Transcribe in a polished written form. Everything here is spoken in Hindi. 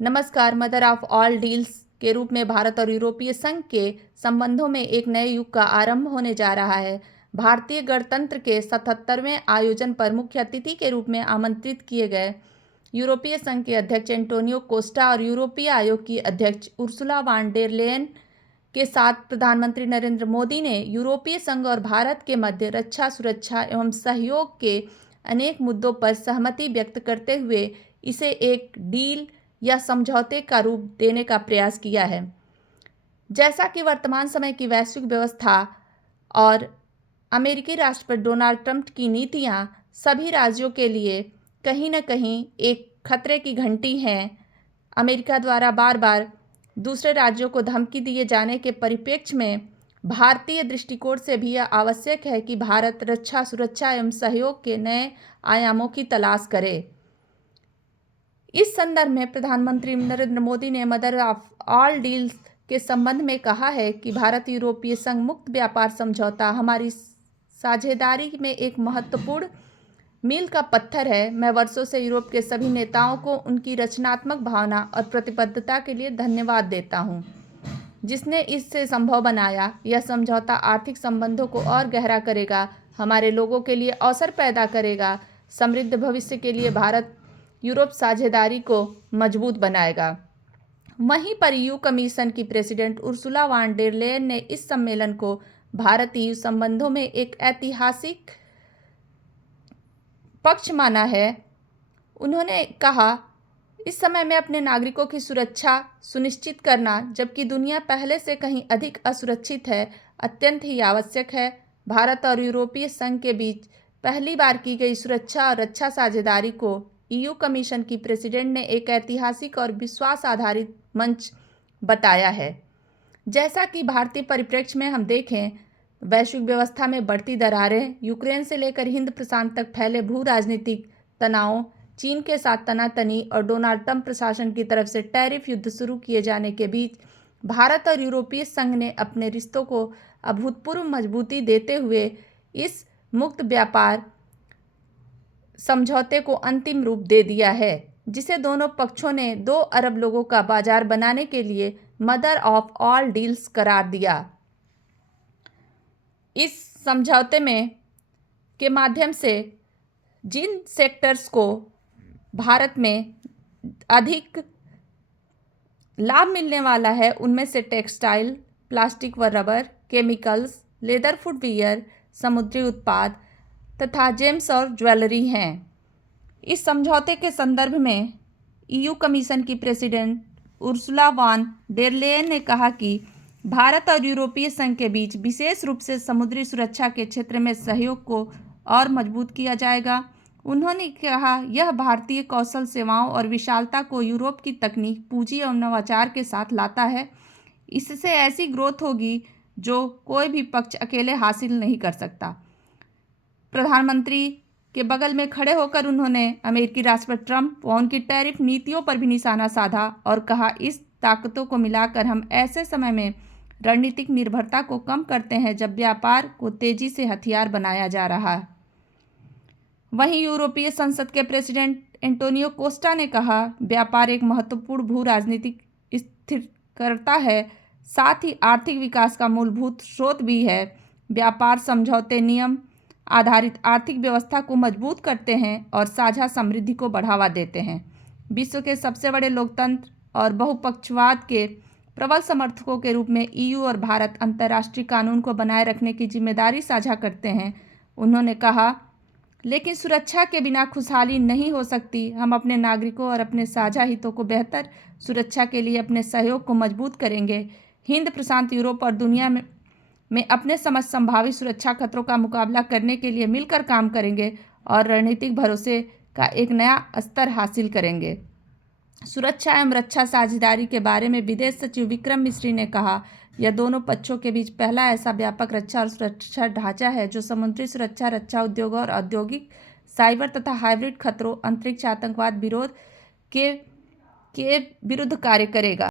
नमस्कार। मदर ऑफ ऑल डील्स के रूप में भारत और यूरोपीय संघ के संबंधों में एक नए युग का आरंभ होने जा रहा है। भारतीय गणतंत्र के 77वें आयोजन पर मुख्य अतिथि के रूप में आमंत्रित किए गए यूरोपीय संघ के अध्यक्ष एंटोनियो कोस्टा और यूरोपीय आयोग की अध्यक्ष उर्सुला वान डेर लेयन के साथ प्रधानमंत्री नरेंद्र मोदी ने यूरोपीय संघ और भारत के मध्य रक्षा, सुरक्षा एवं सहयोग के अनेक मुद्दों पर सहमति व्यक्त करते हुए इसे एक डील या समझौते का रूप देने का प्रयास किया है। जैसा कि वर्तमान समय की वैश्विक व्यवस्था और अमेरिकी राष्ट्रपति डोनाल्ड ट्रंप की नीतियां सभी राज्यों के लिए कहीं न कहीं एक खतरे की घंटी हैं। अमेरिका द्वारा बार बार दूसरे राज्यों को धमकी दिए जाने के परिप्रेक्ष्य में भारतीय दृष्टिकोण से भी यह आवश्यक है कि भारत रक्षा, सुरक्षा एवं सहयोग के नए आयामों की तलाश करे। इस संदर्भ में प्रधानमंत्री नरेंद्र मोदी ने मदर ऑफ ऑल डील्स के संबंध में कहा है कि भारत यूरोपीय संघ मुक्त व्यापार समझौता हमारी साझेदारी में एक महत्वपूर्ण मील का पत्थर है। मैं वर्षों से यूरोप के सभी नेताओं को उनकी रचनात्मक भावना और प्रतिबद्धता के लिए धन्यवाद देता हूं, जिसने इससे संभव बनाया। यह समझौता आर्थिक संबंधों को और गहरा करेगा, हमारे लोगों के लिए अवसर पैदा करेगा, समृद्ध भविष्य के लिए भारत यूरोप साझेदारी को मजबूत बनाएगा। वहीं पर ईयू कमीशन की president Ursula van der Leyen ने इस सम्मेलन को भारत ईयू संबंधों में एक ऐतिहासिक पक्ष माना है। उन्होंने कहा, इस समय में अपने नागरिकों की सुरक्षा सुनिश्चित करना, जबकि दुनिया पहले से कहीं अधिक असुरक्षित है, अत्यंत ही आवश्यक है। भारत और यूरोपीय संघ के बीच पहली बार की गई सुरक्षा और रक्षा साझेदारी को ईयू कमीशन की प्रेसिडेंट ने एक ऐतिहासिक और विश्वास आधारित मंच बताया है। जैसा कि भारतीय परिप्रेक्ष्य में हम देखें, वैश्विक व्यवस्था में बढ़ती दरारें, यूक्रेन से लेकर हिंद प्रशांत तक फैले भू राजनीतिक तनाव, चीन के साथ तनातनी और डोनाल्ड ट्रंप प्रशासन की तरफ से टैरिफ युद्ध शुरू किए जाने के बीच भारत और यूरोपीय संघ ने अपने रिश्तों को अभूतपूर्व मजबूती देते हुए इस मुक्त व्यापार समझौते को अंतिम रूप दे दिया है, जिसे दोनों पक्षों ने 2 अरब लोगों का बाजार बनाने के लिए मदर ऑफ ऑल डील्स करार दिया। इस समझौते में के माध्यम से जिन सेक्टर्स को भारत में अधिक लाभ मिलने वाला है, उनमें से टेक्सटाइल, प्लास्टिक व रबर, केमिकल्स, लेदर, फुटवियर, समुद्री उत्पाद तथा जेम्स और ज्वेलरी हैं। इस समझौते के संदर्भ में ईयू कमीशन की president Ursula van der Leyen ने कहा कि भारत और यूरोपीय संघ के बीच विशेष रूप से समुद्री सुरक्षा के क्षेत्र में सहयोग को और मजबूत किया जाएगा। उन्होंने कहा, यह भारतीय कौशल, सेवाओं और विशालता को यूरोप की तकनीक, पूंजी एवं नवाचार के साथ लाता है। इससे ऐसी ग्रोथ होगी जो कोई भी पक्ष अकेले हासिल नहीं कर सकता। प्रधानमंत्री के बगल में खड़े होकर उन्होंने अमेरिकी राष्ट्रपति ट्रंप व उनकी टैरिफ नीतियों पर भी निशाना साधा और कहा, इस ताकतों को मिलाकर हम ऐसे समय में रणनीतिक निर्भरता को कम करते हैं जब व्यापार को तेजी से हथियार बनाया जा रहा है। वहीं यूरोपीय संसद के प्रेसिडेंट एंटोनियो कोस्टा ने कहा, व्यापार एक महत्वपूर्ण भू राजनीतिक स्थिरता है, साथ ही आर्थिक विकास का मूलभूत स्रोत भी है। व्यापार समझौते नियम आधारित आर्थिक व्यवस्था को मजबूत करते हैं और साझा समृद्धि को बढ़ावा देते हैं। विश्व के सबसे बड़े लोकतंत्र और बहुपक्षवाद के प्रबल समर्थकों के रूप में ईयू और भारत अंतर्राष्ट्रीय कानून को बनाए रखने की जिम्मेदारी साझा करते हैं। उन्होंने कहा, लेकिन सुरक्षा के बिना खुशहाली नहीं हो सकती। हम अपने नागरिकों और अपने साझा हितों को बेहतर सुरक्षा के लिए अपने सहयोग को मजबूत करेंगे। हिंद प्रशांत, यूरोप और दुनिया में अपने समस्त संभावित सुरक्षा खतरों का मुकाबला करने के लिए मिलकर काम करेंगे और रणनीतिक भरोसे का एक नया स्तर हासिल करेंगे। सुरक्षा एवं रक्षा साझेदारी के बारे में विदेश सचिव विक्रम मिस्री ने कहा, यह दोनों पक्षों के बीच पहला ऐसा व्यापक रक्षा और सुरक्षा ढांचा है जो समुद्री सुरक्षा, रक्षा उद्योग और औद्योगिक, साइबर तथा हाइब्रिड खतरों, अंतरिक्ष, आतंकवाद विरोध के विरुद्ध कार्य करेगा।